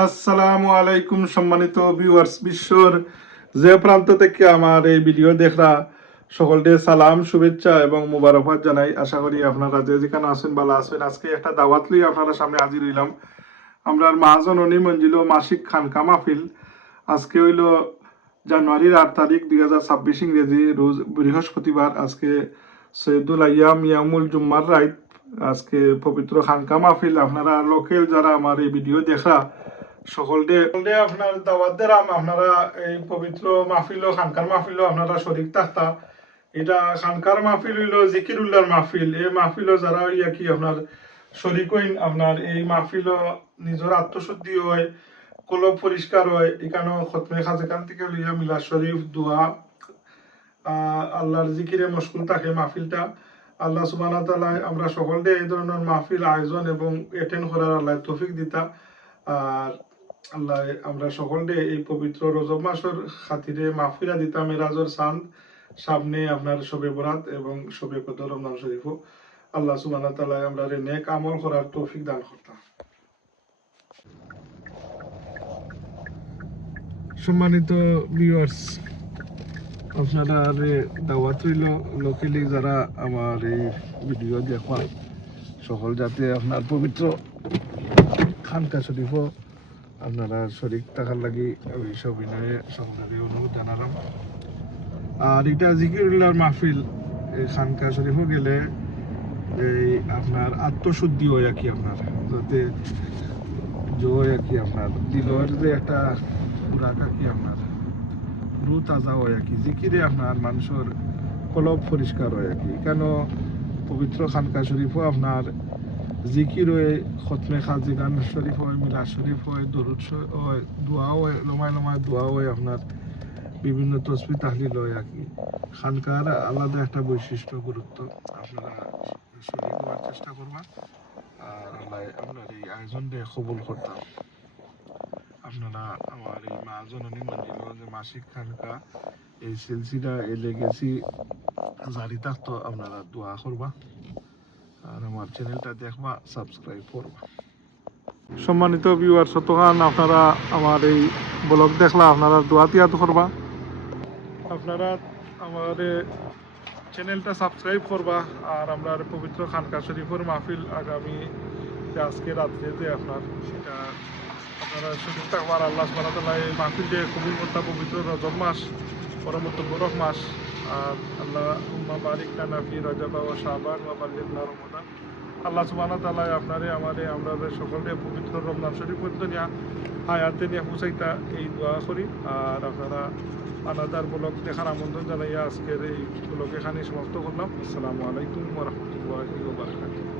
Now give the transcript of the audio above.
আসসালামু আলাইকুম সম্মানিত ভিউয়ার্স বিশ্বর যে প্রান্ত থেকে আমার এই ভিডিও দেখরা, সকলকে সালাম, শুভেচ্ছা এবং মুবারকবাদ জানাই। আশা করি আপনারা যে যেখানে আছেন, ভালো আছেন। আজকে একটা দাওয়াত লই আপনারা সামনে হাজির হইলাম। আমরা মহাজননী মঞ্জিল মাসিক খানকা মাহফিল। আজকে হইল জানুয়ারির আট তারিখ দুই হাজার ছাব্বিশ ইংরেজি রোজ বৃহস্পতিবার। আজকে সৈয়দুল আয়াম ইয়ামুল জুম্মার রাইত। আজকে পবিত্র খানকা মাহফিল। আপনারা লোকেল যারা আমার এই ভিডিও দেখা সকলকে আপনার দাওয়াত দিলাম আপনারা এই পবিত্র মাহফিল, খানকার মাহফিল, আপনারা শরিক থাকতা এটা খানকার মাহফিল হইল জিকিরুল্লাহর মাহফিল। এই মাহফিল যারা ইয়া কি, আপনার শরিক হইন, আপনার এই মাহফিল নিজের আত্মশুদ্ধি হয়, কলব পরিষ্কার হয়। এখানেও খতমে খাজেখান থেকে লইয়া মিলা শরীফ, দোয়া আল্লাহর জিকিরে মশগুল থাকে মাহফিলটা। আল্লাহ সুবাহ তাআলা আমরা সকলকে এই ধরনের মাহফিল আয়োজন এবং এটেন্ড করার আল্লাহ তৌফিক দিতা। আর আল্লাহ, আমরা সকলকে এই পবিত্র রজব মাসের খাতিরে মাহফিলা দিতাম। মেরাজর সান সামনে আপনার শবে বরাত এবং শবে কদর রমজান শরীফও আল্লাহ সুবাহ তাআলা আমরা রে নেক আমল করার তৌফিক দান করতাম। সম্মানিত ভিউয়ার্স আপনারা দাওয়াত রইল। লোকেলি যারা আমার এই ভিডিও দেখবা সকল যাতে আপনার পবিত্র খানকা শরীফও আপনারা শরীর থাকার লাগি ওই সব বিনয়ে সকলকে অনুরোধ জানালাম। আর এটা জিকিরুল্লাহর মাহফিল, এই খানকা শরীফও গেলে এই আপনার আত্মশুদ্ধি হয় আর কি আপনার, যাতে জয় আর কি আপনার দিলের যে একটা পুরাকা কি আপনার রু তাজা হয় আর কি। জিকিরে আপনার মানুষের কলব পরিষ্কার হয় আর কি। কেন পবিত্র খানকা শরীফও আপনার জিকির হয় খতমে খাজি গান শরীফ হয় মিলাদ শরীফ হয় দরুদ হয় দোয়াও হয় লমায় লমায় দোয়াও হয় আপনার বিভিন্ন তসবি তাহলিল হয় আর কি খানকার আলাদা একটা বৈশিষ্ট্য, গুরুত্ব। আপনারা শরীর হওয়ার চেষ্টা করবেন। আর আল্লাহ আপনার এই আয়োজনটা কবুল করতাম। আপনারা আমার এই মা জননী মন্দির যে মাসিক খানকা, এই সিলসিলা, এই লেগেছি জারি থাকতো, আপনারা দোয়া করবা। আর আমার চ্যানেলটা দেখবা সাবস্ক্রাইব করবা। সম্মানিত ভিউয়ার শতখান আপনারা আমার এই ব্লগ দেখলা, আপনারা দোয়া তিয়াত করবা আপনারা আমার চ্যানেলটা সাবস্ক্রাইব করবা, আর আমরা পবিত্র খানকা শরীফের মাহফিল আগামী যে আজকে রাত্রে যে আপনার, সেটা আপনারা সুযোগ থাকবার আল্লাহ তাআলা এই মাহফিল দিয়ে কবুল করতা পবিত্র রজব মাস পরমত বরফ মাস। আল্লাহ উম্মা বারিক লানা ফি রজব ওয়া শাবান ওয়া বাল্লিগনা রমাদান আল্লাহ সুবহানাহু ওয়া আপনারে, আমারে আমরা সকলে পবিত্র রমজান শরীফ পর্যন্ত নিয়া হায়াতে নিয়ে পৌঁছাইতা এই দোয়া করি। আর আপনারা আলাদার ব্লগ দেখার আমন্ত্রণ জানাইয়া আজকের এই ব্লগ এখানে সমাপ্ত করলাম। আসসালামু আলাইকুম রাহমাতুল্লাহি ওয়া বারাকাতুহু।